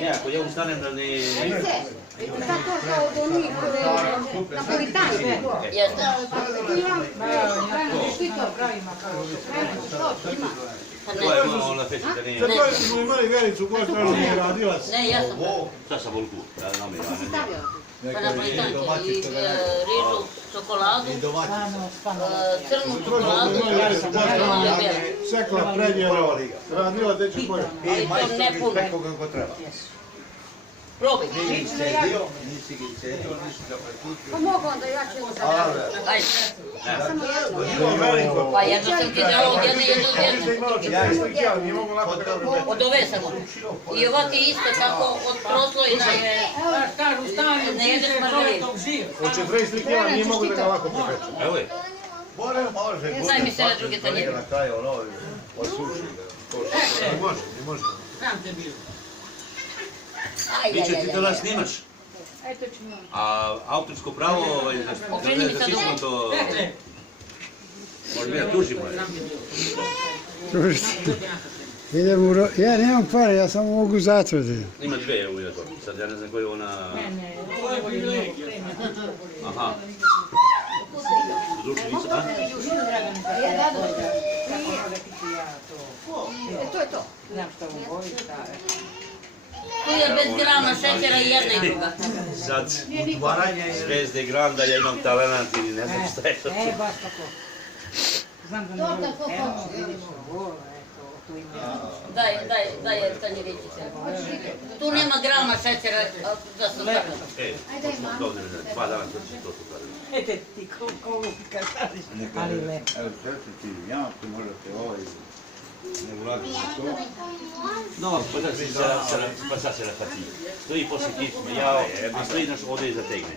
Ne, ako ja ustanem da ne... Tako kao do njih, napolitani. Jeste. To je ona fešta, da nije... Za to smo imali Vericu, ko što je radila se. Ne, ja sam. Šta sam volku? Da nam je, Pa napolitanke i rižu, čokoladu, crnu čokoladu, Sekla predjela, radila teče polje. ali to ne puno. Kako treba. Probaj. Nisi cedio, nisi ga cedio, nisi ga prepustio. Pa mogu onda ja ću sad. Ajde. Samo jedno. Bilo veliko. Pa jedno sam ti dao od jedne, jedno od jedne. Ja islikio, nije mogu lako tako reći. Od ove sam. I ova ti isto tako od proslojna je... Ne jedeš margarinu. Od 40 slikila nije mogu da ga lako prepeći. Evo je. Može. Daj mi se na druge tanjire. Na kraju ono, osuši. Ne može, ne može. Biće ti to da snimaš. A autorsko pravo, Okreni mi sad ćemo to... Može mi da tužimo. Idem ja nemam pare, ja samo mogu zatvor da idem. Ima dve u jednom. Sad ja ne znam koji je ona... Aha. Dušnica, a? To je to. Tu je bez grama šećera i jedna i druga. Sad, Zvezde Granda, ja imam talent ili ne znam šta je to. Baš tako. Znam da ne volim. Evo, vidimo, Daj tanjiričice. Tu nema grama šećera za sutra. Dobro, 2 dana to su pravili. Ete ti ko lupika staviš, ali lepo. Evo, sreću ti jamku, možete ovaj, ne vladi na to. No, pa sad se rafati. Stoji poslije kičme, a stoji naš ovdje i zategne.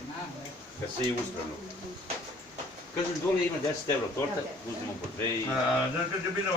Kad stoji uspravno. Kažem, dole ima 10 € torta, uzmemo po 2 i... Znaš kad je bilo